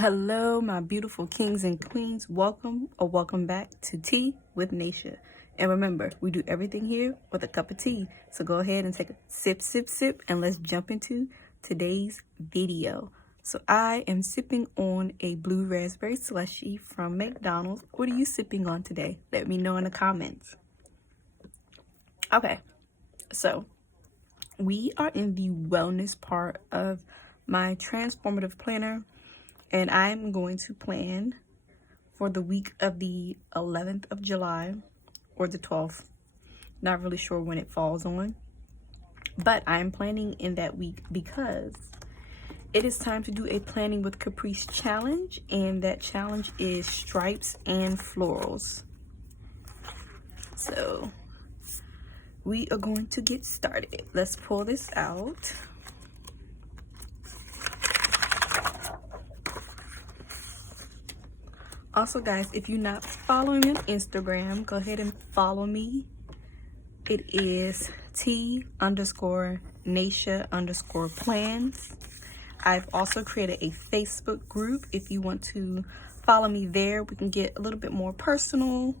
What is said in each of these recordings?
Hello, my beautiful kings and queens. Welcome or welcome back to Tea with Naisha. And remember, we do everything here with a cup of tea. So go ahead and take a sip, sip, sip, and let's jump into today's video. So I am sipping on a blue raspberry slushie from McDonald's. What are you sipping on today? Let me know in the comments. Okay, so we are in the wellness part of my transformative planner. And I'm going to plan for the week of the 11th of July or the 12th. Not really sure when it falls on. But I'm planning in that week because it is time to do a Planning with Caprice challenge. And that challenge is stripes and florals. So we are going to get started. Let's pull this out. Also, guys, if you're not following me on Instagram, go ahead and follow me. It is T_Naisha_plans. I've also created a Facebook group. If you want to follow me there, we can get a little bit more personal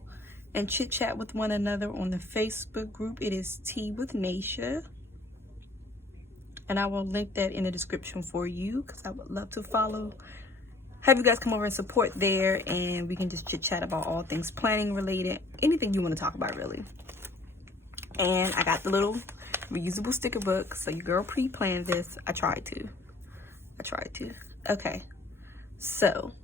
and chit chat with one another on the Facebook group. It is Tea with Naisha. And I will link that in the description for you because I would love to have you guys come over and support there, and we can just chit chat about all things planning related, anything you want to talk about really. And I got the little reusable sticker book, so your girl pre-planned this. I tried to. Okay, so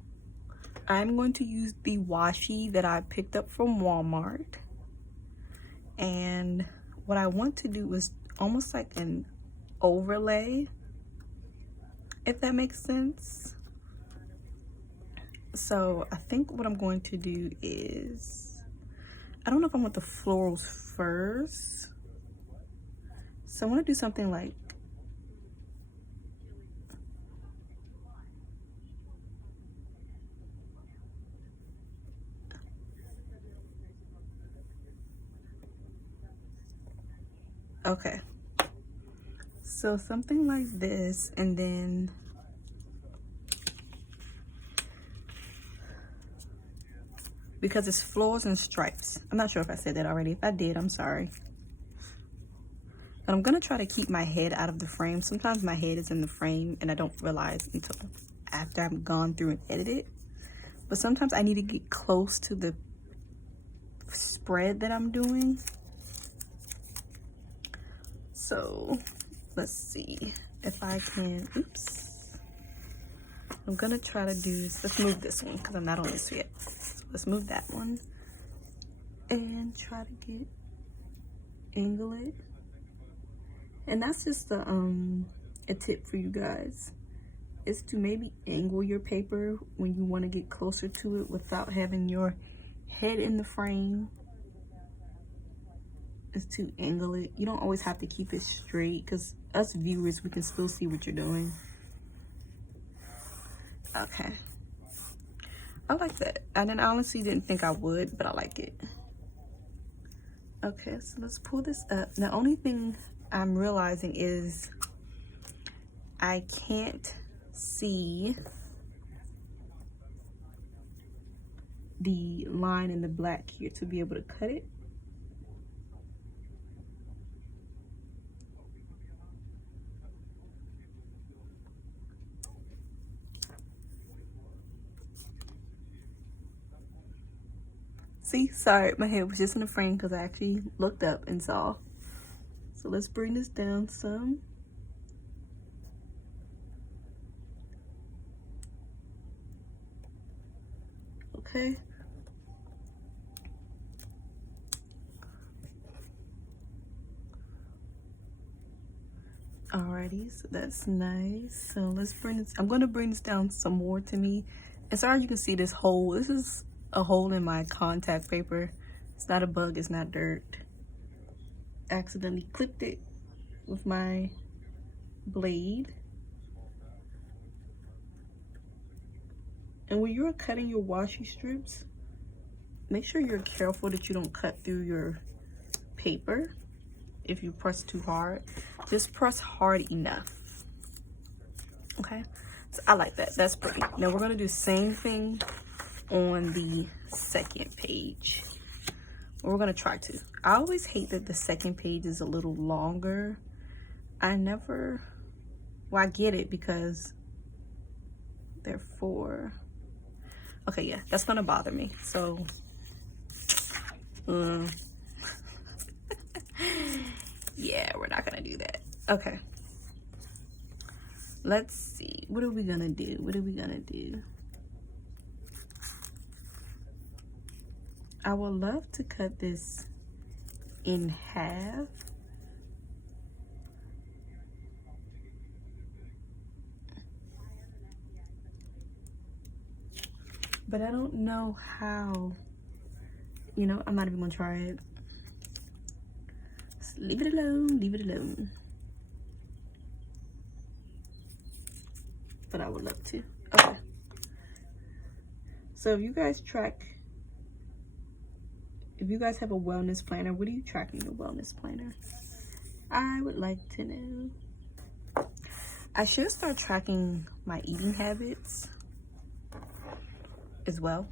I'm going to use the washi that I picked up from Walmart, and what I want to do is almost like an overlay, if that makes sense. So I think what I'm going to do is, I don't know if I want the florals first. So I want to do something like, okay. So something like this, and then because it's florals and stripes. I'm not sure if I said that already. If I did, I'm sorry. But I'm gonna try to keep my head out of the frame. Sometimes my head is in the frame and I don't realize until after I've gone through and edited. But sometimes I need to get close to the spread that I'm doing. So let's see if I can, oops. I'm gonna try to do, let's move this one because I'm not on this yet. So let's move that one and try to angle it. And that's just a tip for you guys, is to maybe angle your paper when you want to get closer to it without having your head in the frame. Is to angle it. You don't always have to keep it straight because us viewers, we can still see what you're doing. Okay, I like that. And then I honestly didn't think I would, but I like it. Okay, so let's pull this up. The only thing I'm realizing is I can't see the line in the black here to be able to cut it. See, sorry, my head was just in the frame because I actually looked up and saw. So let's bring this down some. Okay. Alrighty, so that's nice. So let's bring this, I'm gonna bring this down some more to me. And sorry you can see this hole. This is a hole in my contact paper. It's not a bug, it's not dirt. Accidentally clipped it with my blade. And when you're cutting your washi strips, make sure you're careful that you don't cut through your paper. If you press too hard, just press hard enough. Okay, I like that. That's pretty. Now we're gonna do the same thing on the second page. We're gonna try to. I always hate that the second page is a little longer. Well, I get it because they're four. Okay, yeah, that's gonna bother me. So, yeah, we're not gonna do that. Okay. Let's see. What are we gonna do? What are we gonna do? I would love to cut this in half. But I don't know how. You know, I'm not even gonna try it. Just leave it alone, leave it alone. But I would love to. Okay. So if you guys have a wellness planner, what do you track in your wellness planner? I would like to know. I should start tracking my eating habits as well.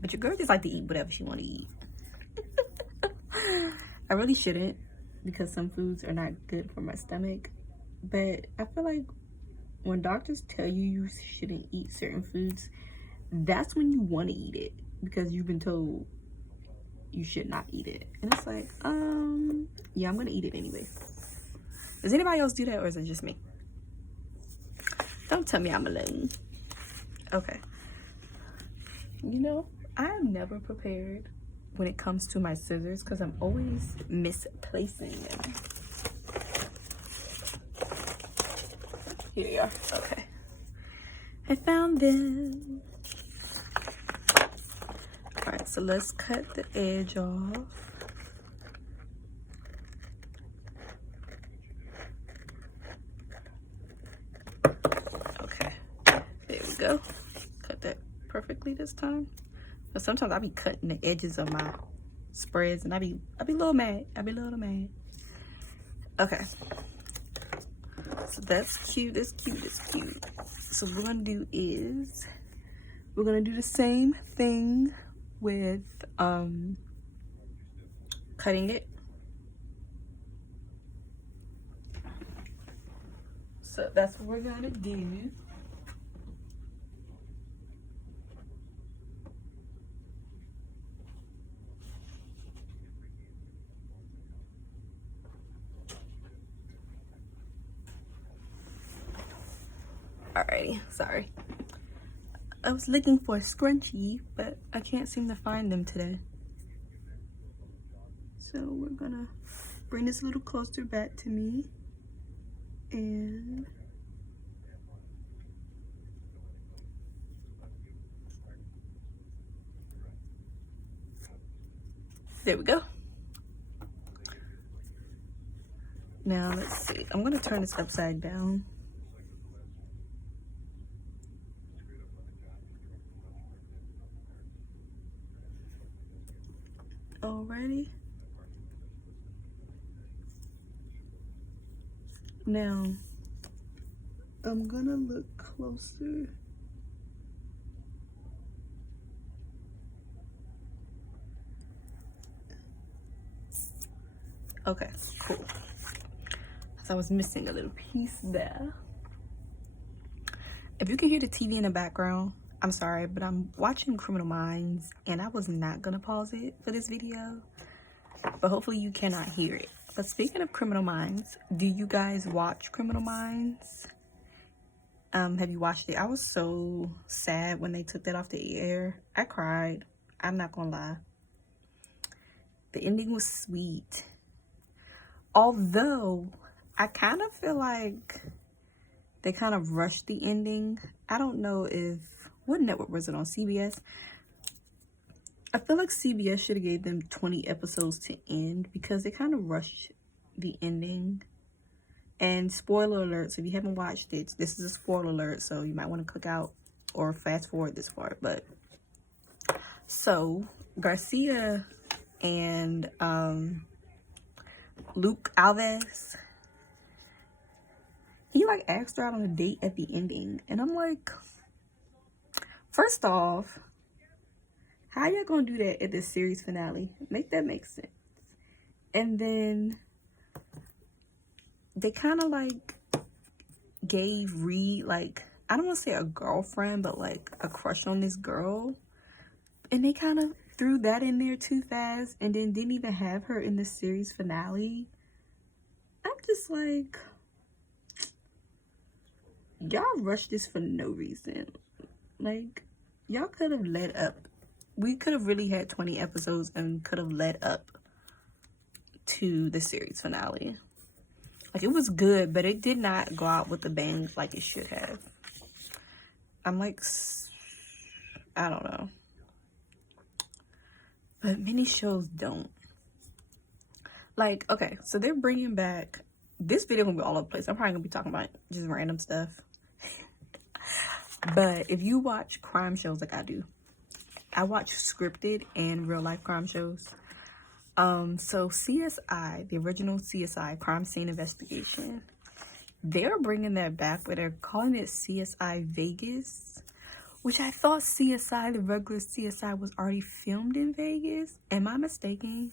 But your girl just like to eat whatever she want to eat. I really shouldn't, because some foods are not good for my stomach. But I feel like when doctors tell you you shouldn't eat certain foods, that's when you want to eat it, because you've been told you should not eat it. And it's like, yeah, I'm gonna eat it anyway. Does anybody else do that, or is it just me? Don't tell me I'm alone. Okay. You know, I'm never prepared when it comes to my scissors, because I'm always misplacing them. Here you are. Okay. I found them. Alright, so let's cut the edge off. Okay. There we go. Cut that perfectly this time. But sometimes I be cutting the edges of my spreads and I be a little mad. Okay. So that's cute, that's cute, that's cute. So what we're gonna do is we're gonna do the same thing with cutting it. So that's what we're gonna do. Alrighty, sorry. I was looking for a scrunchie, but I can't seem to find them today. So we're gonna bring this a little closer back to me. And there we go. Now let's see. I'm gonna turn this upside down. Alrighty. Now I'm gonna look closer. Okay, cool. So I was missing a little piece there. If you can hear the TV in the background, I'm sorry, but I'm watching Criminal Minds and I was not gonna pause it for this video, but hopefully you cannot hear it. But speaking of Criminal Minds, do you guys watch Criminal Minds? Have you watched it? I was so sad when they took that off the air. I cried. I'm not gonna lie. The ending was sweet. Although, I kind of feel like they kind of rushed the ending. I don't know what network was it on? CBS? I feel like CBS should have gave them 20 episodes to end because they kind of rushed the ending. And spoiler alert, so if you haven't watched it, this is a spoiler alert, so you might want to click out or fast forward this part. But so Garcia and Luke Alves, he like asked her out on a date at the ending, and I'm like, first off, how y'all gonna do that at the series finale? Make that make sense. And then they kind of like gave Reed, like, I don't want to say a girlfriend, but like a crush on this girl, and they kind of threw that in there too fast, and then didn't even have her in the series finale. I'm just like, y'all rushed this for no reason. Like, y'all could have led up. We could have really had 20 episodes and could have led up to the series finale. Like, it was good, but it did not go out with the bang like it should have. I'm like, I don't know. But many shows don't. Like, okay, so they're bringing back, this video gonna be all over the place. I'm probably gonna be talking about just random stuff. But if you watch crime shows like I do, I watch scripted and real life crime shows. So CSI, the original CSI, Crime Scene Investigation, they're bringing that back, but they're calling it CSI Vegas, which I thought CSI, the regular CSI, was already filmed in Vegas. Am I mistaken?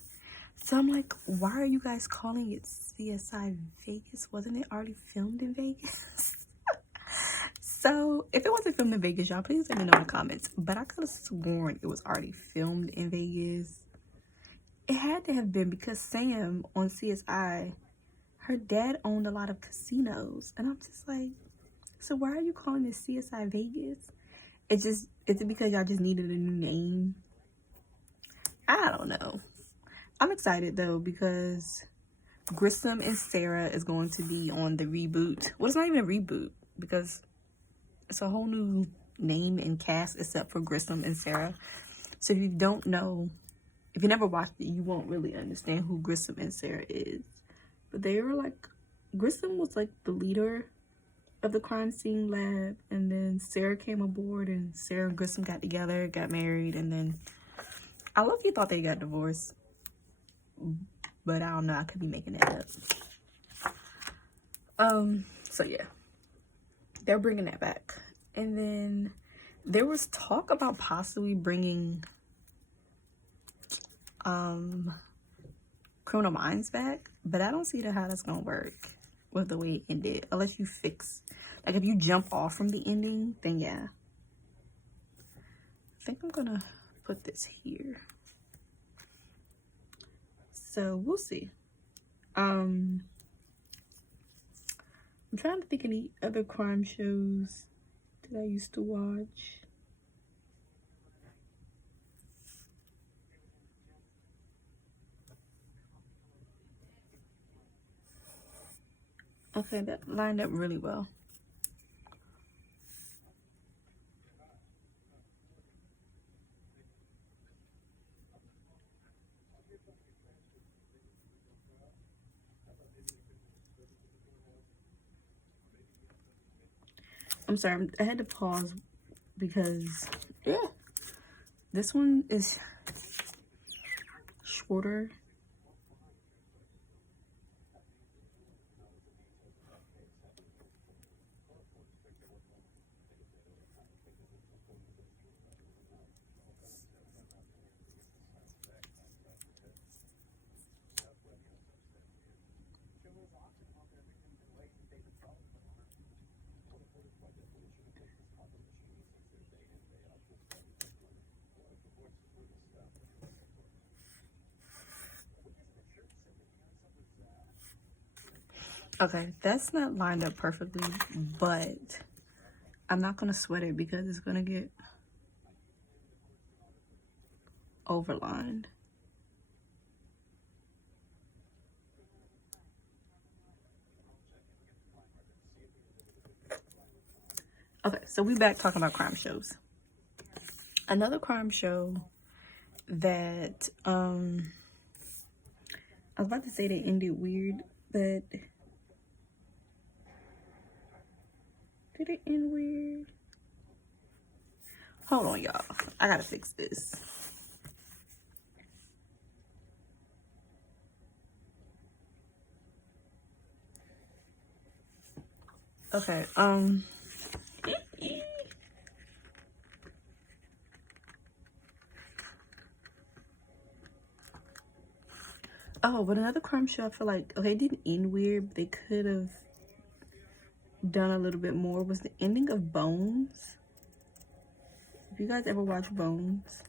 So I'm like, why are you guys calling it CSI Vegas? Wasn't it already filmed in Vegas? So if it wasn't filmed in Vegas, y'all please let me know in the comments. But I could have sworn it was already filmed in Vegas. It had to have been, because Sam on CSI, her dad owned a lot of casinos. And I'm just like, so why are you calling it CSI Vegas? Is it because y'all just needed a new name? I don't know. I'm excited though, because Grissom and Sarah is going to be on the reboot. Well, it's not even a reboot, because it's a whole new name and cast except for Grissom and Sarah. So if you don't know, if you never watched it, you won't really understand who Grissom and Sarah is. But they were like, Grissom was like the leader of the crime scene lab, and then Sarah came aboard, and Sarah and Grissom got together, got married, and then I low-key thought they got divorced. But I don't know, I could be making that up. So yeah, they're bringing that back. And then there was talk about possibly bringing Criminal Minds back, but I don't see how that's gonna work with the way it ended, unless you fix, like, if you jump off from the ending, then yeah. I think I'm gonna put this here, so we'll see. I'm trying to think of any other crime shows that I used to watch. Okay, that lined up really well. I'm sorry, I had to pause because, yeah, this one is shorter. Okay, that's not lined up perfectly, but I'm not gonna sweat it because it's gonna get overlined. Okay, so we back talking about crime shows. Another crime show that I was about to say they ended weird, but did it end weird? Hold on, y'all. I gotta fix this. Okay, oh, but another crime show I feel like, okay, it didn't end weird, but they could have done a little bit more, was the ending of Bones. If you guys ever watch Bones,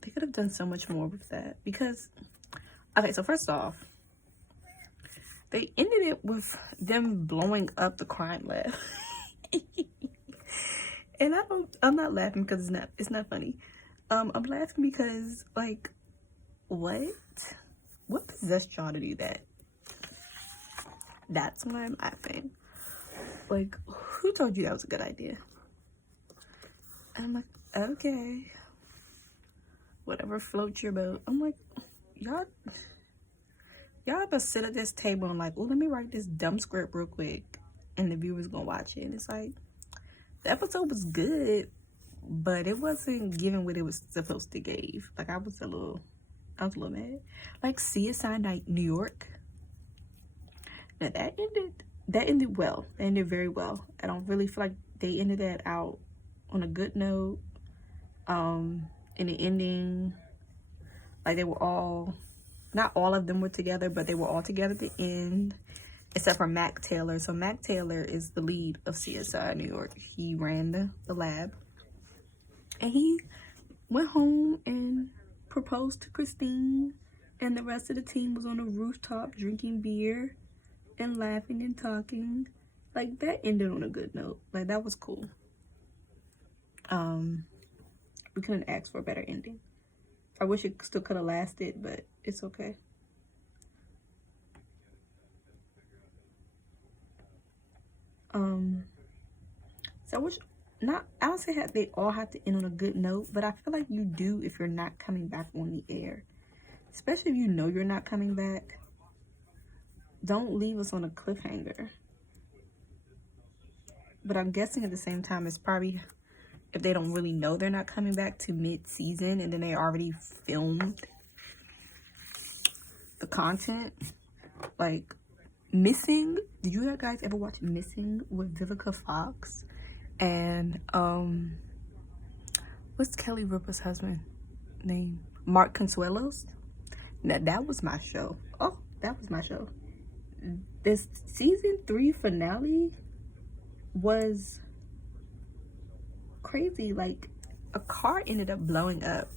they could have done so much more with that. Because, okay, so first off, they ended it with them blowing up the crime lab. And I'm not laughing because it's not funny. I'm laughing because, like, what possessed y'all to do that? That's why I'm laughing. Like, who told you that was a good idea? And I'm like, okay, whatever floats your boat. I'm like, y'all ever sit at this table and like, oh, let me write this dumb script real quick, and the viewers gonna watch it. And it's like, the episode was good, but it wasn't giving what it was supposed to give. Like, I was a little mad. Like CSI New York. Now that ended well. That ended very well. I don't really feel like they ended that out on a good note. In the ending, like, they were all, not all of them were together, but they were all together at the end, except for Mac Taylor. So Mac Taylor is the lead of CSI New York. He ran the lab, and he went home and proposed to Christine, and the rest of the team was on a rooftop drinking beer and laughing and talking. Like, that ended on a good note. Like, that was cool. We couldn't ask for a better ending. I wish it still could have lasted, but it's okay. So I wish, not, I don't say they all have to end on a good note, but I feel like you do if you're not coming back on the air. Especially if you know you're not coming back. Don't leave us on a cliffhanger. But I'm guessing at the same time, it's probably, if they don't really know they're not coming back to mid-season and then they already filmed the content. Like, Missing. Did you guys ever watch Missing with Vivica Fox? And, what's Kelly Ripa's husband name? Mark Consuelos? Now, that was my show. Oh, that was my show. This season 3 finale was crazy. Like, a car ended up blowing up,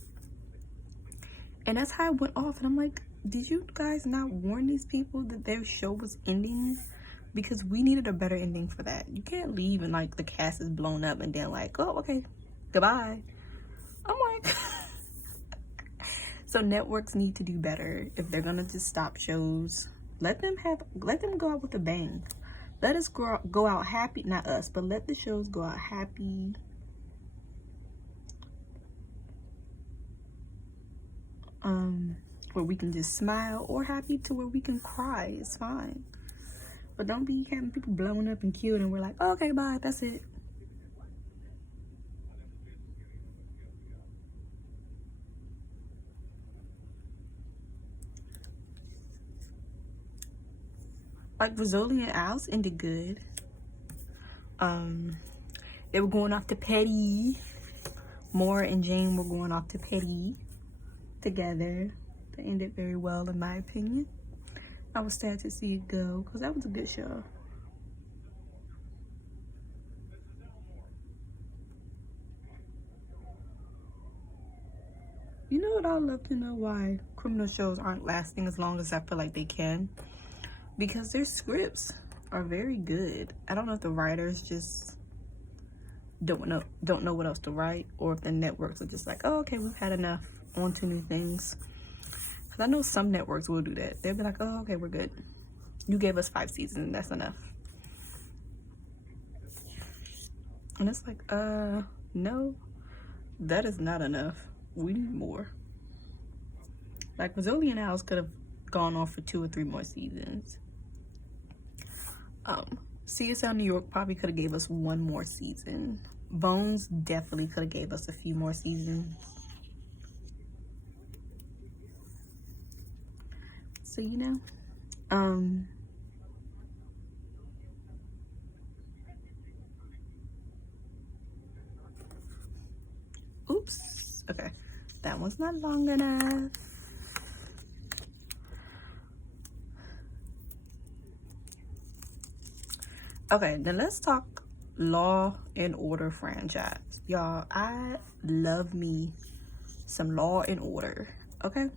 and that's how it went off. And I'm like, did you guys not warn these people that their show was ending? Because we needed a better ending for that. You can't leave and like the cast is blown up and then like, oh, okay, goodbye. I'm like, so networks need to do better. If they're gonna just stop shows, let them go out with a bang. Let us go out happy, not us, but let the shows go out happy. Where we can just smile, or happy to where we can cry. It's fine. But don't be having people blowing up and killed and we're like, oh, okay, bye, that's it. Like, Rizzoli and Al's ended good. They were going off to Petty. Maura and Jane were going off to Petty together. They ended very well, in my opinion. I was sad to see it go because that was a good show. You know what? I'd love to know why criminal shows aren't lasting as long as I feel like they can. Because their scripts are very good. I don't know if the writers just don't know what else to write, or if the networks are just like, oh, okay, we've had enough, on to new things. Because I know some networks will do that. They'll be like, oh, okay, we're good. You gave us 5 seasons, that's enough. And it's like, no, that is not enough. We need more. Like, Rizzoli and Al's could have gone on for 2 or 3 more seasons. CSI New York probably could have gave us 1 more season. Bones definitely could have gave us a few more seasons. So, you know, Okay, that one's not long enough. Okay, then let's talk Law and Order franchise. Y'all, I love me some Law and Order. Okay,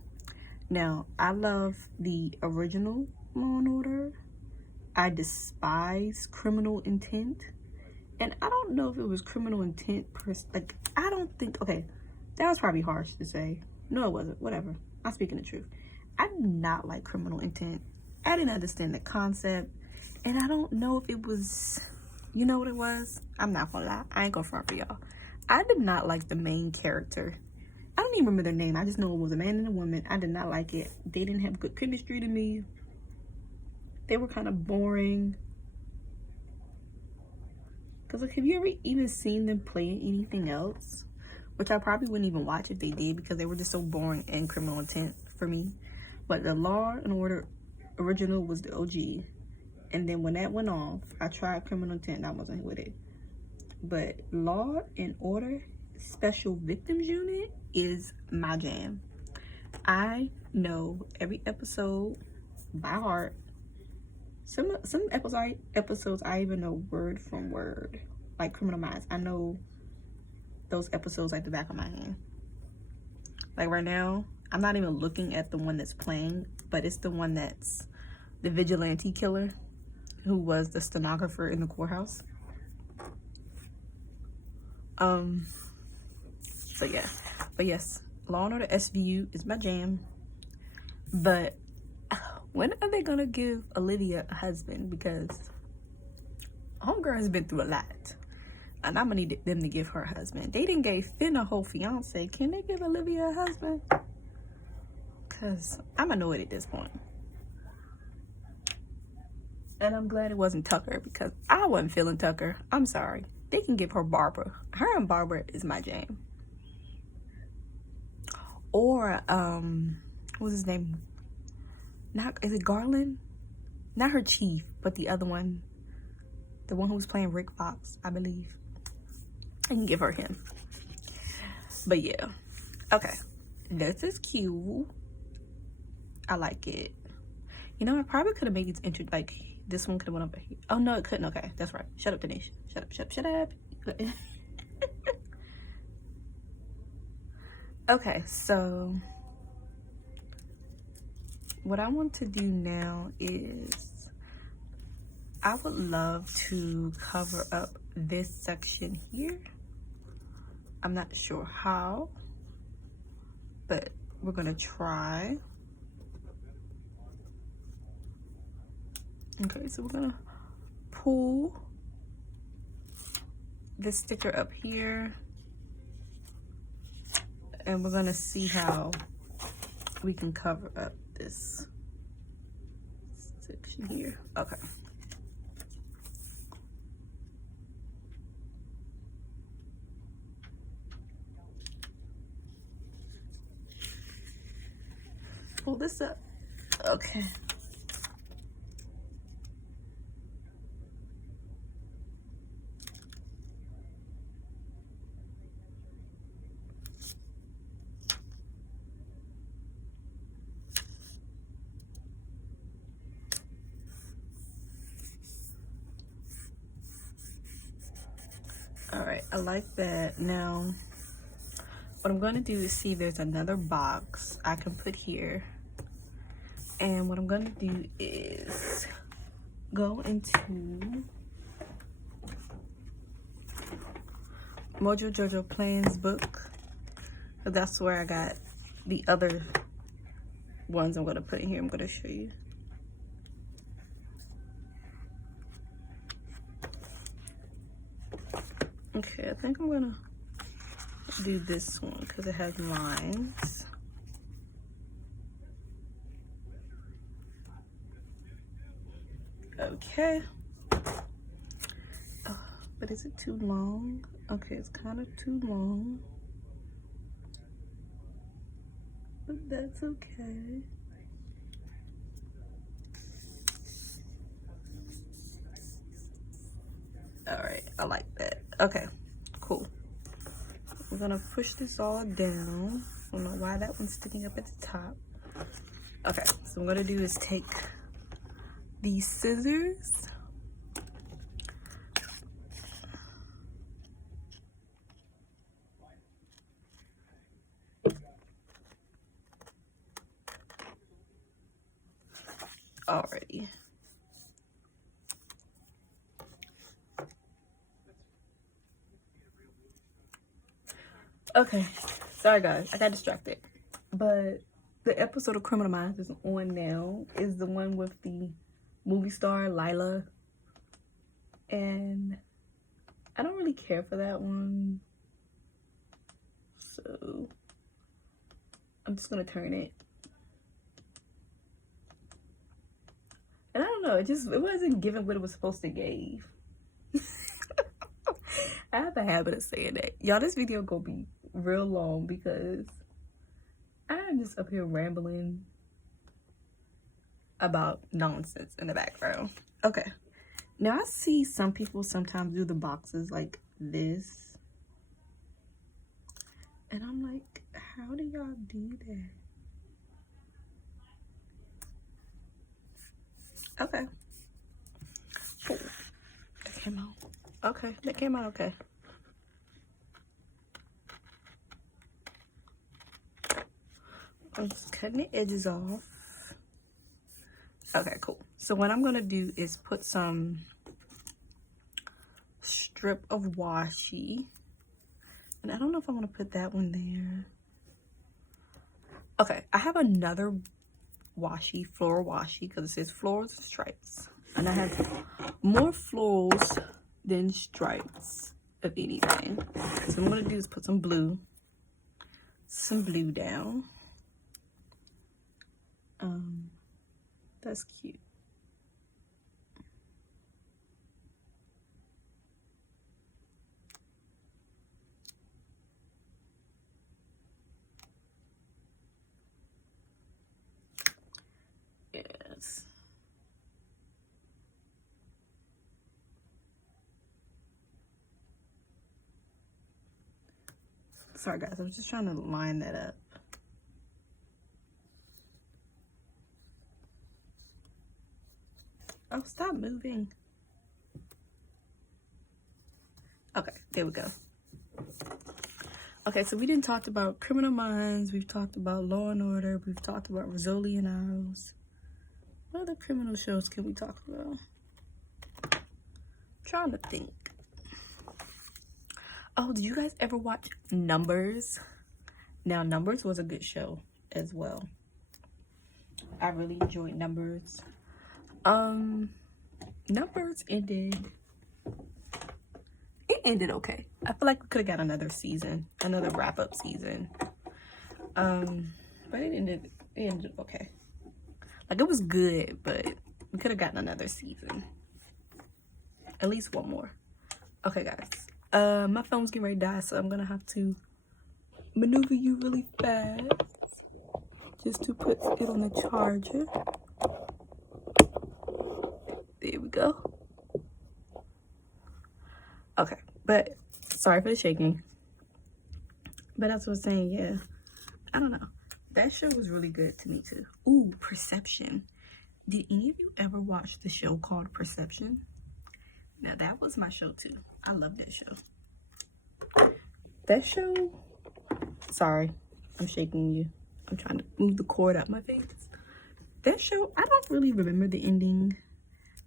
now I love the original Law and Order. I despise Criminal Intent. And I don't know if it was Criminal Intent like, I don't think, okay, that was probably harsh to say. No, it wasn't. Whatever. I'm speaking the truth. I did not like Criminal Intent. I didn't understand the concept. And I don't know if it was, you know what it was? I'm not gonna lie. I ain't gonna front for y'all. I did not like the main character. I don't even remember their name. I just know it was a man and a woman. I did not like it. They didn't have good chemistry to me. They were kind of boring. Because, like, have you ever even seen them play anything else? Which I probably wouldn't even watch if they did, because they were just so boring in Criminal Intent for me. But the Law and Order original was the OG. And then when that went off, I tried Criminal Intent and I wasn't with it. But Law and Order Special Victims Unit is my jam. I know every episode by heart. Some episodes I even know word from word. Like Criminal Minds. I know those episodes like the back of my hand. Like right now, I'm not even looking at the one that's playing, but it's the one that's the vigilante killer who was the stenographer in the courthouse. So yeah. But yes, Law and Order SVU is my jam. But when are they gonna give Olivia a husband? Because homegirl has been through a lot. And I'm gonna need them to give her a husband. They didn't give Finn a whole fiance. Can they give Olivia a husband? Because I'm annoyed at this point. And I'm glad it wasn't Tucker, because I wasn't feeling Tucker. I'm sorry. They can give her Barbara. Her and Barbara is my jam. Or, what's his name? Is it Garland? Not her chief, but the other one. The one who was playing Rick Fox, I believe. I can give her him. But yeah. Okay. This is cute. I like it. You know, I probably could have made it like this one could have went over here. Oh no, it couldn't. Okay, that's right. Shut up, Tanisha. Shut up. Okay, so what I want to do now is I would love to cover up this section here. I'm not sure how, but we're gonna try. Okay, so we're gonna pull this sticker up here, and we're gonna see how we can cover up this section here. Okay. Pull this up. Okay. All right, I like that. Now, what I'm going to do is see if there's another box I can put here. And what I'm going to do is go into Mojo Jojo Plans book. So that's where I got the other ones I'm going to put in here. I'm going to show you. Okay, I think I'm gonna do this one because it has lines. Okay. But is it too long? Okay, it's kind of too long. But that's okay. All right, I like that. Okay, cool. We're gonna push this all down. I don't know why that one's sticking up at the top. Okay, so what I'm gonna do is take these scissors. Alrighty. Okay, sorry guys, I got distracted. But the episode of Criminal Minds is on now. Is the one with the movie star Lila. And I don't really care for that one. So I'm just gonna turn it. And I don't know, it wasn't giving what it was supposed to give. I have a habit of saying that. Y'all, this video gonna be real long because I'm just up here rambling about nonsense in the background. Okay. Now I see some people sometimes do the boxes like this. And I'm like, how do y'all do that? Okay. Oh, that came out. Okay, that came out okay. I'm just cutting the edges off. Okay, cool. So what I'm gonna do is put some strip of washi. And I don't know if I want to put that one there. Okay, I have another washi, floral washi, because it says florals and stripes. And I have more florals than stripes, if anything. So what I'm gonna do is put some blue down. That's cute. Yes. Sorry guys, I was just trying to line that up. Oh, stop moving. Okay, there we go. Okay, so we didn't talk about Criminal Minds. We've talked about Law and Order. We've talked about Rizzoli and Isles. What other criminal shows can we talk about? I'm trying to think. Oh, did you guys ever watch Numbers? Now, Numbers was a good show as well. I really enjoyed Numbers. Numbers ended. It ended okay. I feel like we could have got another season, another wrap-up season. But it ended okay. Like, it was good, but we could have gotten another season. At least one more. Okay, guys. My phone's getting ready to die, so I'm gonna have to maneuver you really fast just to put it on the charger. There we go. Okay, but sorry for the shaking. But that's what I was saying, yeah. I don't know. That show was really good to me too. Ooh, Perception. Did any of you ever watch the show called Perception? Now that was my show too. I love that show. That show, sorry, I'm shaking you. I'm trying to move the cord out my face. That show, I don't really remember the ending.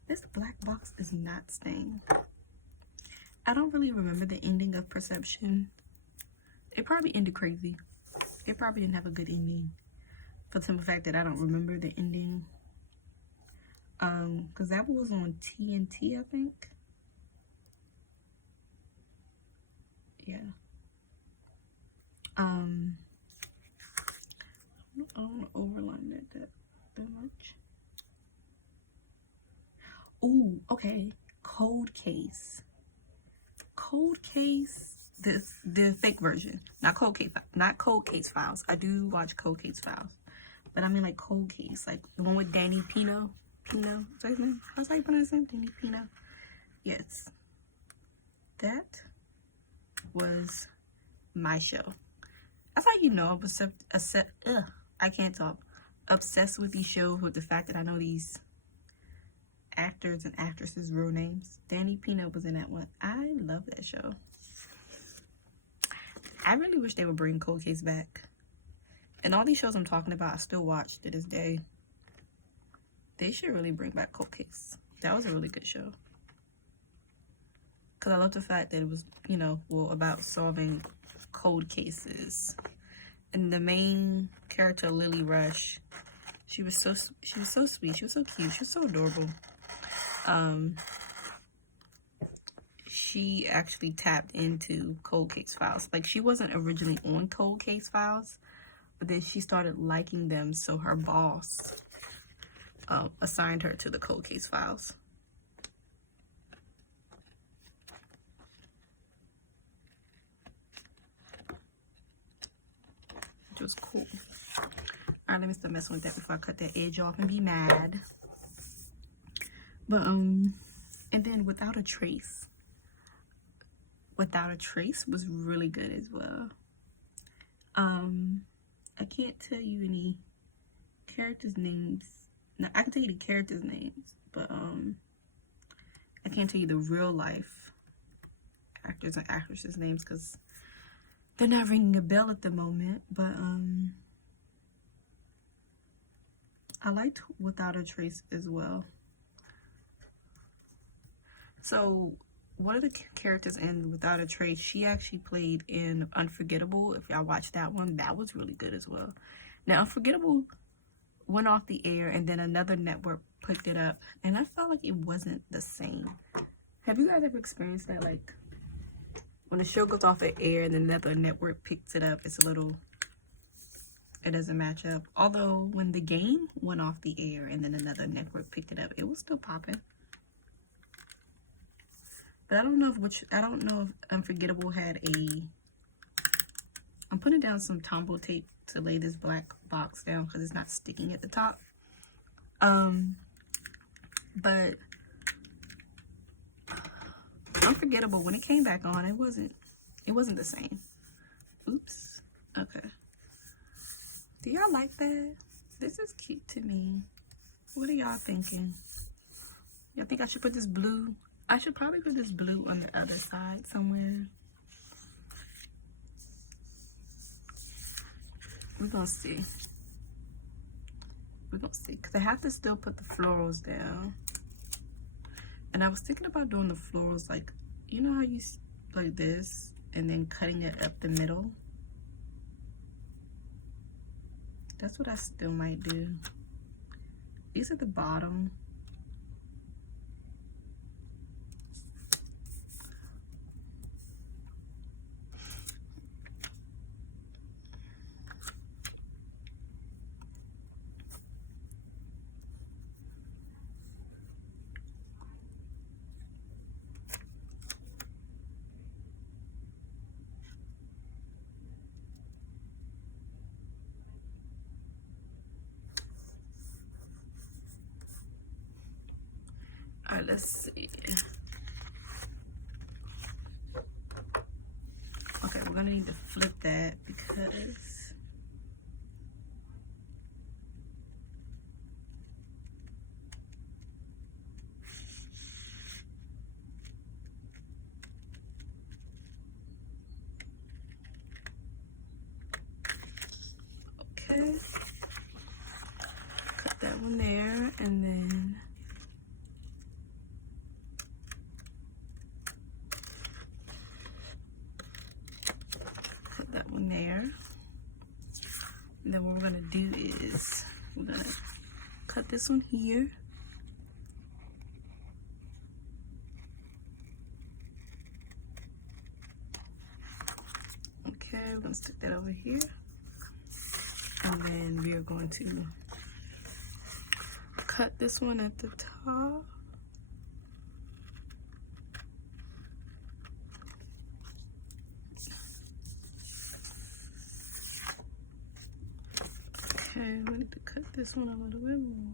This black box is not staying. I don't really remember the ending of Perception. It probably ended crazy. It probably didn't have a good ending. For the simple fact that I don't remember the ending. Because that was on TNT, I think. Yeah. I don't want to overline that much. Ooh, okay. Cold Case. Cold Case, the fake version. Not Cold Case Files. I do watch Cold Case Files. But I mean like Cold Case. Like the one with Danny Pino. Pino? Is that his name? How's how you pronounce his name? Danny Pino. Yes. That was my show. That's how you know I was I can't talk. Obsessed with these shows, with the fact that I know these actors and actresses' real names. Danny Peanut was in that one. I love that show. I really wish they would bring Cold Case back. And all these shows I'm talking about, I still watch to this day. They should really bring back Cold Case. That was a really good show. Because I love the fact that it was, you know, well, about solving cold cases. And the main character, Lily Rush, she was so sweet. She was so cute. She was so adorable. She actually tapped into Cold Case Files. Like, she wasn't originally on Cold Case Files, but then she started liking them, so her boss assigned her to the Cold Case Files. Which was cool. Alright, let me stop messing with that before I cut that edge off and be mad. But, and then Without a Trace. Without a Trace was really good as well. I can't tell you any characters' names. Now, I can tell you the characters' names, but, I can't tell you the real life actors and actresses' names because they're not ringing a bell at the moment. But, I liked Without a Trace as well. So, one of the characters in Without a Trace, she actually played in Unforgettable. If y'all watched that one, that was really good as well. Now, Unforgettable went off the air, and then another network picked it up, and I felt like it wasn't the same. Have you guys ever experienced that? Like, when a show goes off the air and another network picks it up, it's a little... it doesn't match up. Although, when The Game went off the air and then another network picked it up, it was still popping. But I don't know if Unforgettable had a... I'm putting down some Tombow tape to lay this black box down because it's not sticking at the top. But Unforgettable, when it came back on, it wasn't the same. Oops. Okay. Do y'all like that? This is cute to me. What are y'all thinking? Y'all think I should put this blue? I should probably put this blue on the other side somewhere. We're gonna see. We're gonna see. Because I have to still put the florals down. And I was thinking about doing the florals like, you know how you, like this, and then cutting it up the middle? That's what I still might do. These are the bottom. All right, let's see. Okay, we're gonna need to flip that because okay. Cut that one there, and then that one there. And then what we're gonna do is we're gonna cut this one here. Okay, we're gonna stick that over here. And then we are going to cut this one at the top. Okay, we need to cut this one a little bit more.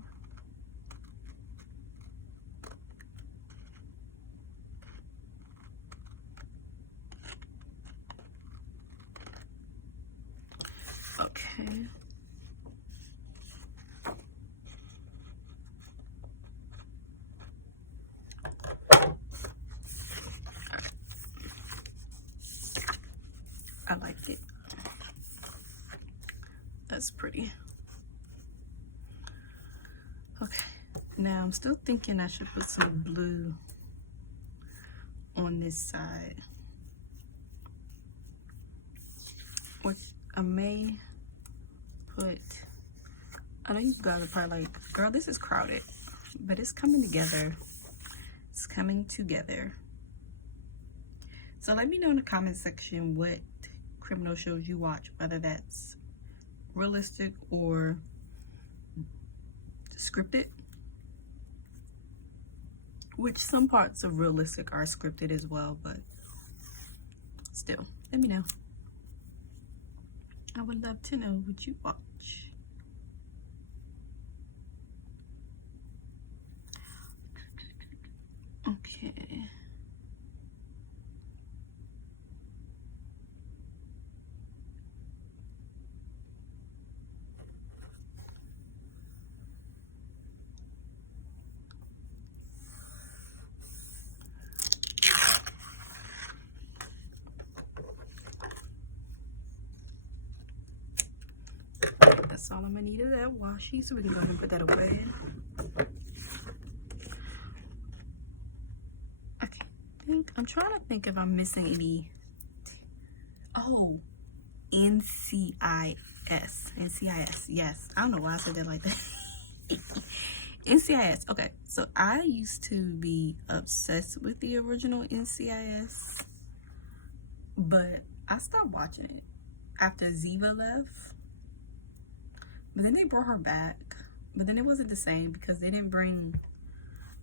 that's pretty. Okay, now I'm still thinking I should put some blue on this side, which I may put. I know you guys are probably like, girl, this is crowded, but it's coming together. It's coming together. So let me know in the comment section what criminal shows you watch, whether that's realistic or scripted, which some parts of realistic are scripted as well, but still, let me know. I would love to know what you watch. Okay. That's all I'm gonna need of that washi, so we can go ahead and put that away. Okay, I'm trying to think if I'm missing any. Oh, NCIS. NCIS, yes. I don't know why I said that like that. NCIS. Okay, so I used to be obsessed with the original NCIS, but I stopped watching it after Ziva left. But then they brought her back, but then it wasn't the same because they didn't bring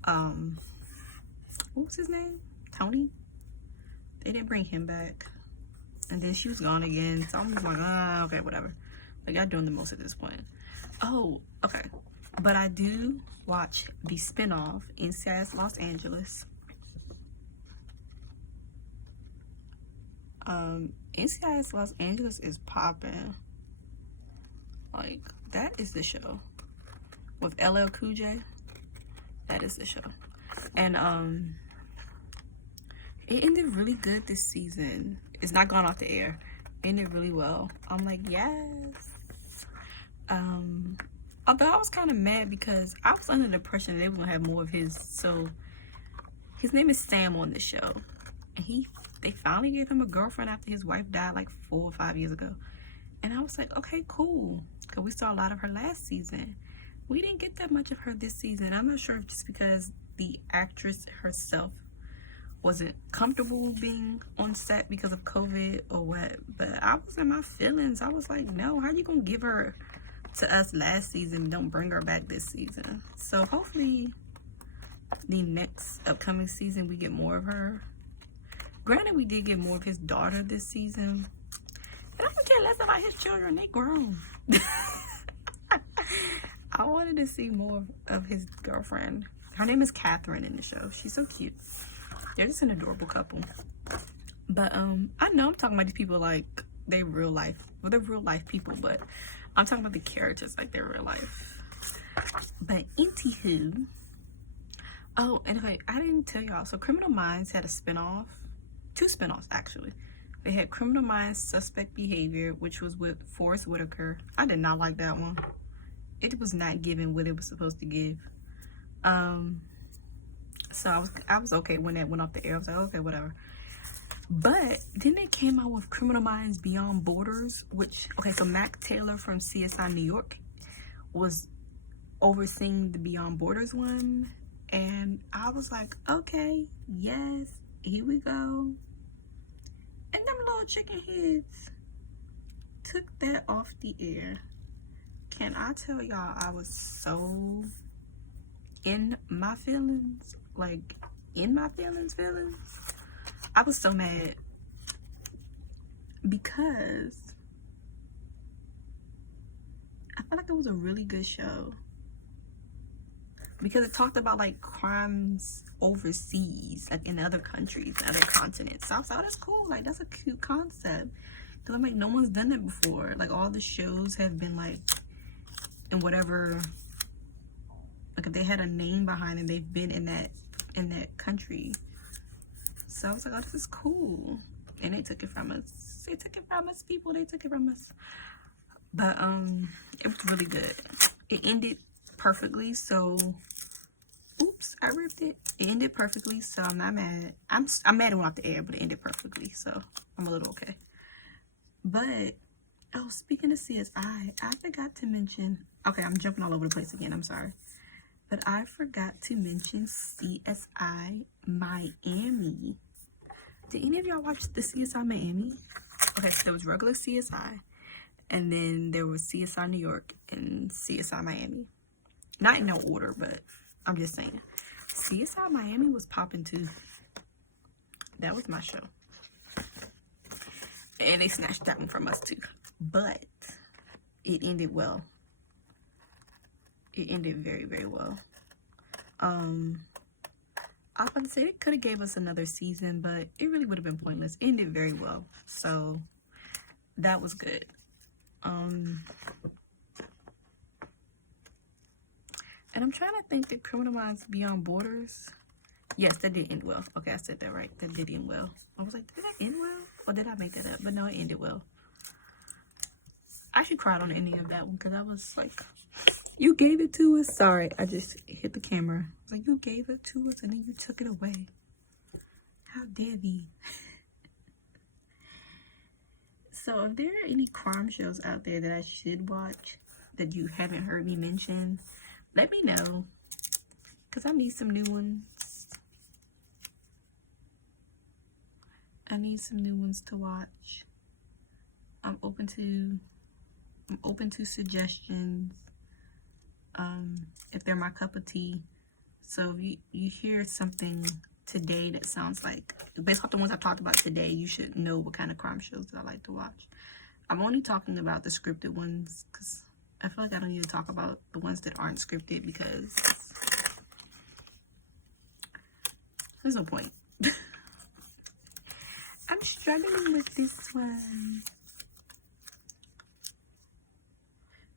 what was his name? Tony? They didn't bring him back. And then she was gone again. So I'm just like, okay, whatever. Like, y'all doing the most at this point. Oh, okay. But I do watch the spinoff, NCIS Los Angeles. NCIS Los Angeles is popping. Like, that is the show. With LL Cool J. That is the show. And it ended really good this season. It's not gone off the air. It ended really well. I'm like, yes. Although I was kind of mad because I was under the impression they were gonna have more of his. So his name is Sam on the show, and they finally gave him a girlfriend after his wife died like 4 or 5 years ago. And I was like, okay, cool, because we saw a lot of her last season. We didn't get that much of her this season. I'm not sure if just because the actress herself wasn't comfortable being on set because of COVID or what, but I was in my feelings. I was like, no, how you gonna give her to us last season and don't bring her back this season? So hopefully the next upcoming season we get more of her. Granted, we did get more of his daughter this season, and I don't care less about his children. They grown. I wanted to see more of his girlfriend. Her name is Catherine in the show. She's so cute. They're just an adorable couple. But I know I'm talking about these people like they real life. Well, they're real life people, but I'm talking about the characters like they're real life. But anywho, oh, and okay, I didn't tell y'all. So Criminal Minds had a spinoff, 2 spinoffs actually. They had Criminal Minds Suspect Behavior, which was with Forrest Whitaker. I did not like that one. It was not giving what it was supposed to give. So I was okay when that went off the air. I was like, okay, whatever. But then they came out with Criminal Minds Beyond Borders, which, okay, so Mac Taylor from CSI New York was overseeing the Beyond Borders one. And I was like, okay, yes, here we go. And them little chicken heads took that off the air. Can I tell y'all, I was so in my feelings, like in my feelings. I was so mad because I felt like it was a really good show because it talked about like crimes overseas, like in other countries, other continents. So I was like, oh, that's cool. Like, that's a cute concept. Because I'm like, no one's done that before. Like, all the shows have been like in whatever, like if they had a name behind it, they've been in that country. So I was like, oh, this is cool. And they took it from us. They took it from us, people. They took it from us. But it was really good. It ended perfectly, so oops, I ripped it. It ended perfectly, so I'm not mad. I'm mad it went off the air, but it ended perfectly, so I'm a little okay. But oh, speaking of CSI, I forgot to mention. Okay, I'm jumping all over the place again. I'm sorry, but I forgot to mention CSI Miami. Did any of y'all watch the CSI Miami? Okay, so there was regular CSI, and then there was CSI New York and CSI Miami. Not in no order, but I'm just saying. CSI Miami was popping too. That was my show. And they snatched that one from us too. But it ended well. It ended very, very well. I was about to say it could have gave us another season, but it really would have been pointless. It ended very well. So that was good. And I'm trying to think, did Criminal Minds Beyond Borders? Yes, that did end well. Okay, I said that right. That did end well. I was like, did that end well? Or did I make that up? But no, it ended well. I actually cried on the ending of that one because I was like, you gave it to us. Sorry, I just hit the camera. I was like, you gave it to us and then you took it away. How dare thee? So if there are any crime shows out there that I should watch that you haven't heard me mention, let me know. Because I need some new ones. I need some new ones to watch. I'm open to suggestions. If they're my cup of tea. So if you hear something today that sounds like, based off the ones I talked about today, you should know what kind of crime shows that I like to watch. I'm only talking about the scripted ones because I feel like I don't need to talk about the ones that aren't scripted because there's no point. I'm struggling with this one.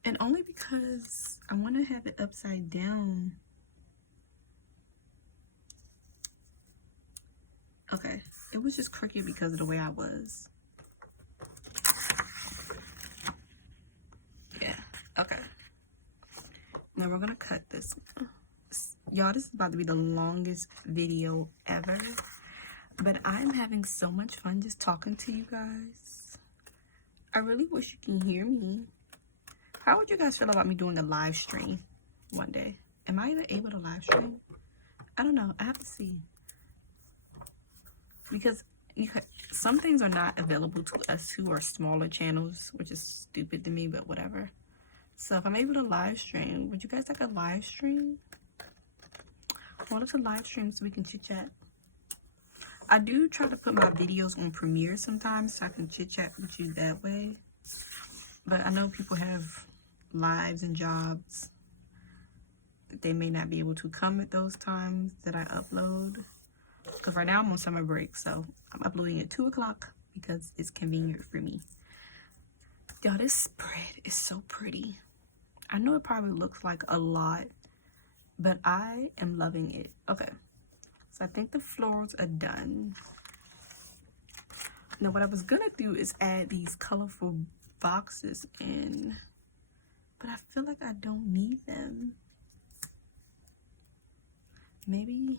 And only because I want to have it upside down. Okay, it was just crooked because of the way I was. Yeah, okay. Now we're gonna cut this. Y'all, this is about to be the longest video ever. But I'm having so much fun just talking to you guys. I really wish you can hear me. How would you guys feel about me doing a live stream one day? Am I even able to live stream? I don't know. I have to see. Because some things are not available to us who are smaller channels, which is stupid to me, but whatever. So if I'm able to live stream, would you guys like a live stream? I wanted to live stream so we can chit chat. I do try to put my videos on Premiere sometimes so I can chit chat with you that way. But I know people have lives and jobs. They may not be able to come at those times that I upload. Because right now I'm on summer break, so I'm uploading at 2 o'clock because it's convenient for me. Y'all, this spread is so pretty. I know it probably looks like a lot, but I am loving it. Okay, so I think the florals are done. Now what I was gonna do is add these colorful boxes in, but I feel like I don't need them. Maybe,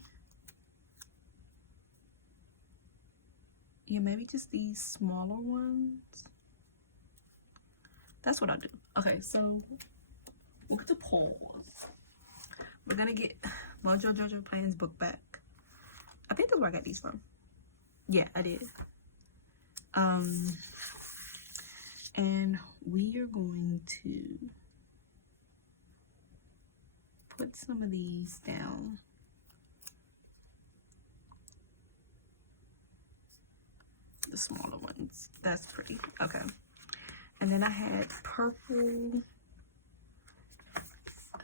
yeah, maybe just these smaller ones. That's what I'll do. Okay, so we'll get to pause. We're gonna get Mojo Jojo Plans book back. I think that's where I got these from. Yeah, I did. And we are going to put some of these down. The smaller ones. That's pretty. Okay. And then I had purple.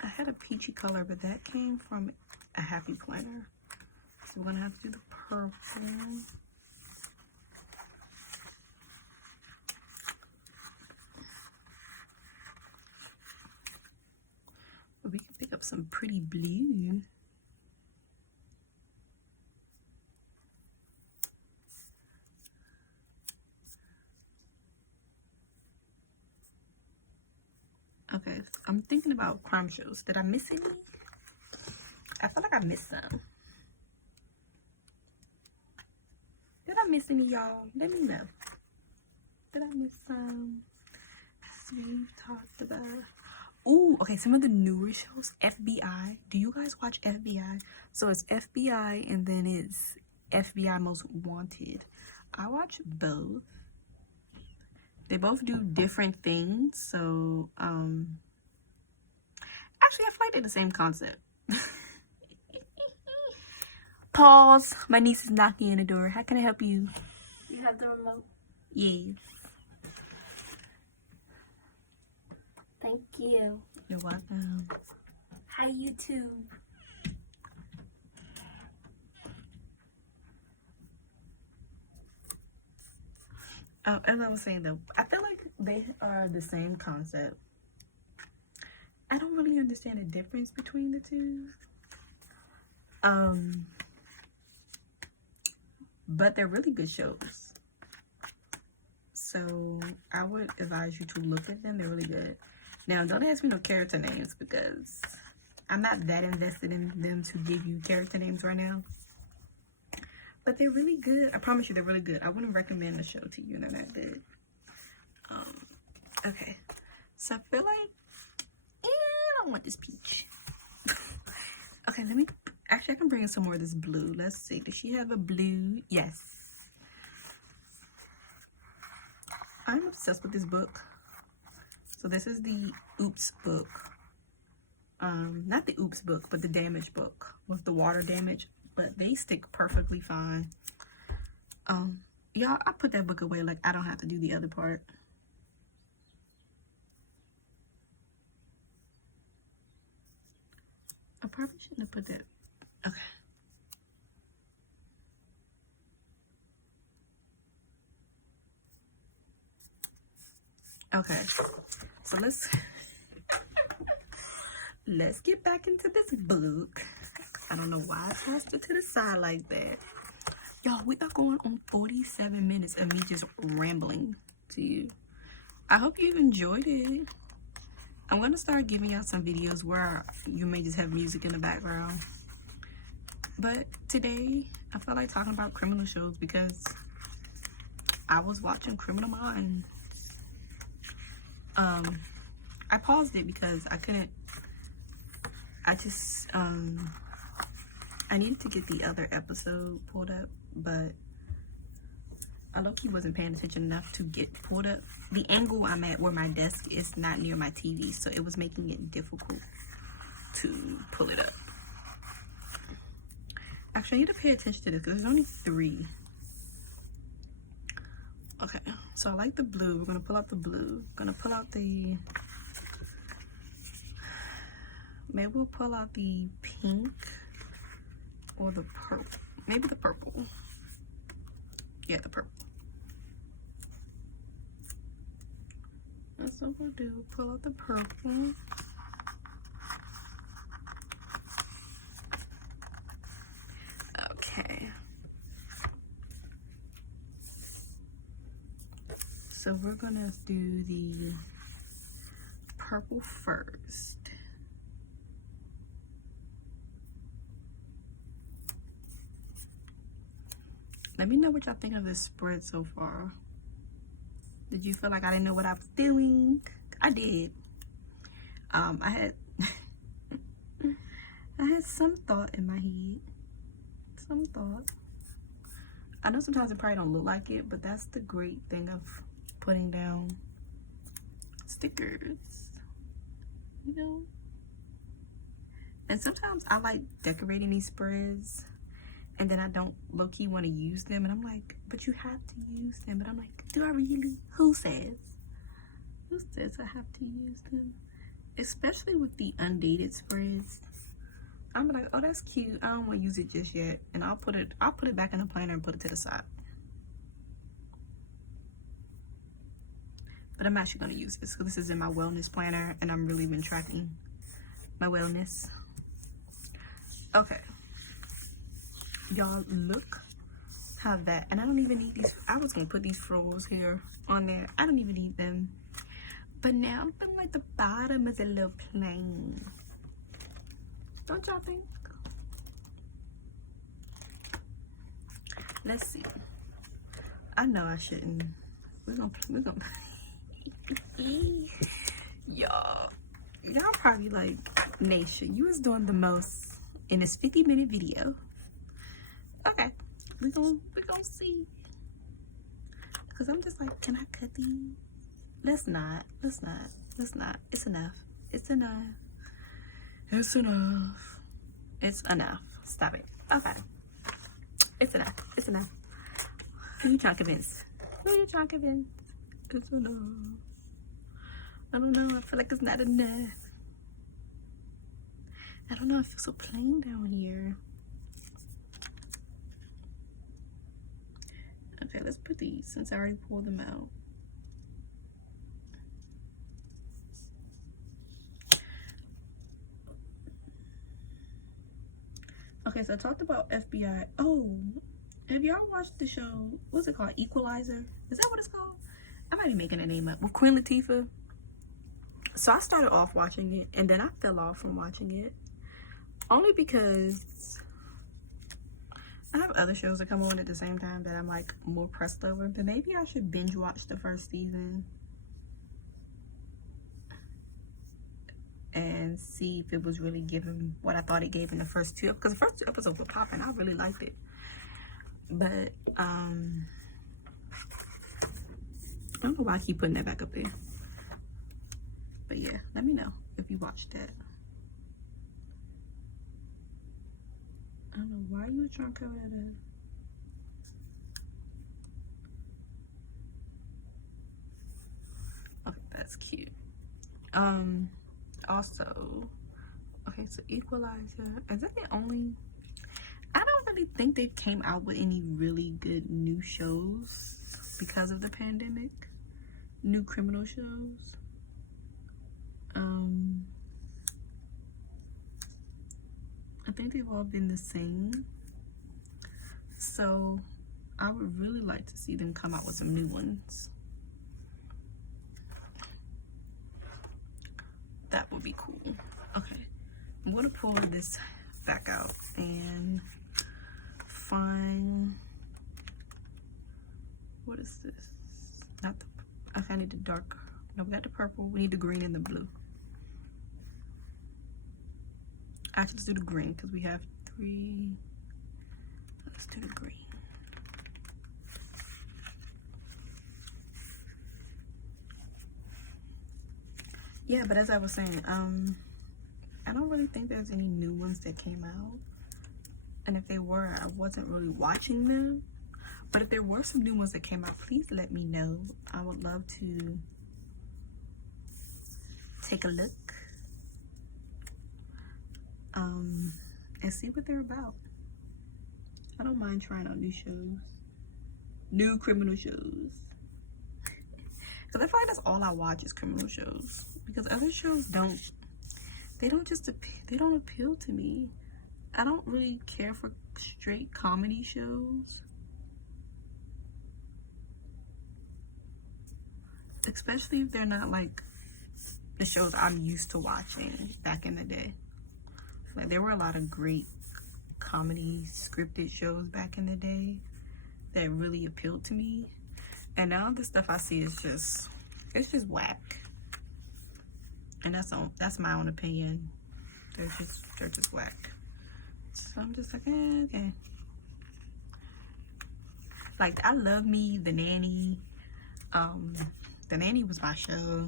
I had a peachy color, but that came from a happy planner. So we're gonna have to do the purple. But we can pick up some pretty blue. Okay, I'm thinking about crime shows. Did I miss any? I feel like I missed some. Did I miss any, y'all? Let me know. Did I miss some? We've talked about. Ooh, okay, some of the newer shows. FBI. Do you guys watch FBI? So it's FBI and then it's FBI Most Wanted. I watch both. They both do different things. So, actually, I feel like they're the same concept. Pause. My niece is knocking on the door. How can I help you? You have the remote? Yes. Thank you. You're welcome. Hi, YouTube. Oh, as I was saying though, I feel like they are the same concept. I don't really understand the difference between the two. But they're really good shows. So I would advise you to look at them. They're really good. Now, don't ask me no character names because I'm not that invested in them to give you character names right now. But they're really good. I promise you, they're really good. I wouldn't recommend the show to you. They're not good. Okay. So I feel like, I don't want this peach. Okay, let me, actually I can bring in some more of this blue. Let's see. Does she have a blue? Yes. I'm obsessed with this book. So this is the Oops book. Not the Oops book, but the damage book with the water damage. But they stick perfectly fine. Y'all, I put that book away like I don't have to do the other part. I probably shouldn't have put that. Okay. Okay. So let's get back into this book. I don't know why I tossed it to the side like that. Y'all, we are going on 47 minutes of me just rambling to you. I hope you enjoyed it. I'm going to start giving y'all some videos where you may just have music in the background. But today, I felt like talking about criminal shows because I was watching Criminal Minds. I paused it because I couldn't, I needed to get the other episode pulled up, but I low-key wasn't paying attention enough to get pulled up. The angle I'm at where my desk is not near my TV, so it was making it difficult to pull it up. Actually, I need to pay attention to this because there's only 3. Okay, so I like the blue. We're gonna pull out the blue. Gonna pull out the, maybe we'll pull out the pink or the purple. Maybe the purple. Yeah, the purple. That's what we'll do. Pull out the purple. Okay. So we're gonna do the purple first. Let me know what y'all think of this spread so far. Did you feel like I didn't know what I was doing? I did. I had I had some thought in my head. Some thought. I know sometimes it probably don't look like it, but that's the great thing of putting down stickers. You know? And sometimes I like decorating these spreads and then I don't low-key want to use them, and I'm like, but you have to use them. And I'm like, do I really? Who says? Who says I have to use them? Especially with the undated spreads. I'm like, oh, that's cute. I don't want to use it just yet. And I'll put it back in the planner and put it to the side. But I'm actually going to use this because this is in my wellness planner and I'm really been tracking my wellness. Okay. Y'all, look how and I don't even need these. I was going to put these florals here on there. I don't even need them. But now I'm feeling like the bottom is a little plain. Don't y'all think? Let's see. I know I shouldn't. We're gonna y'all probably like, Naisha, you was doing the most in this 50-minute video. Okay, we're gonna see. Cause I'm just like, can I cut these? Let's not. It's enough. It's enough. Stop it. Okay. It's enough. Who you trying to convince? It's enough. I don't know. I feel like it's not enough. I don't know. I feel so plain down here. Okay, let's put these since I already pulled them out. Okay, so I talked about FBI. Oh, have y'all watched the show? What's it called? Equalizer? Is that what it's called? I might be making a name up. With Queen Latifah. So I started off watching it, and then I fell off from watching it. Only because I have other shows that come on at the same time that I'm like more pressed over. But maybe I should binge watch the first season and see if it was really giving what I thought it gave in the first two. Because the first 2 episodes were popping. I really liked it. But I don't know why I keep putting that back up there. But yeah, let me know if you watched that. I don't know why you were trying to cover that up. Okay, that's cute. Also, okay, so Equalizer, is that the only? I don't really think they came out with any really good new shows because of the pandemic. New criminal shows. I think they've all been the same. So I would really like to see them come out with some new ones. That would be cool. Okay, I'm gonna pull this back out and find, what is this? Not the, okay, I need the dark. No, we got the purple. We need the green and the blue. Actually, let's do the green because we have 3. Let's do the green. Yeah, but as I was saying, I don't really think there's any new ones that came out. And if they were, I wasn't really watching them. But if there were some new ones that came out, please let me know. I would love to take a look. And see what they're about. I don't mind trying out new shows. New criminal shows. Because I feel like that's all I watch is criminal shows. Because other shows don't appeal to me. I don't really care for straight comedy shows. Especially if they're not like the shows I'm used to watching back in the day. Like there were a lot of great comedy scripted shows back in the day that really appealed to me. And now the stuff I see is just, it's just whack. And that's my own opinion. They're just whack. So I'm just like, okay. Like I love me The Nanny. The Nanny was my show.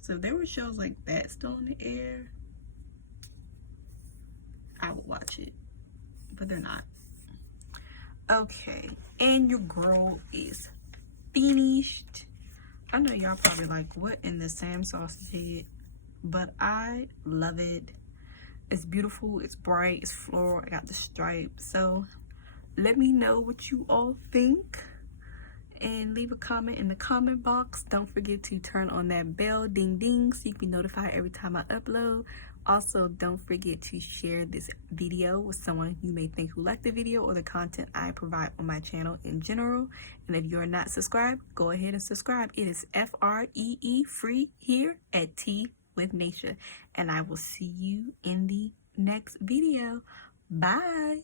So if there were shows like that still in the air, I would watch it. But they're not. Okay, and your girl is finished. I know y'all probably like, what in the Sam sausage head? But I love it. It's beautiful, it's bright, it's floral, I got the stripe. So let me know what you all think. And leave a comment in the comment box. Don't forget to turn on that bell, ding ding, so you can be notified every time I upload. Also, don't forget to share this video with someone you may think who liked the video or the content I provide on my channel in general. And if you're not subscribed, go ahead and subscribe. It is FREE free here at Tea with Naysha. And I will see you in the next video. Bye.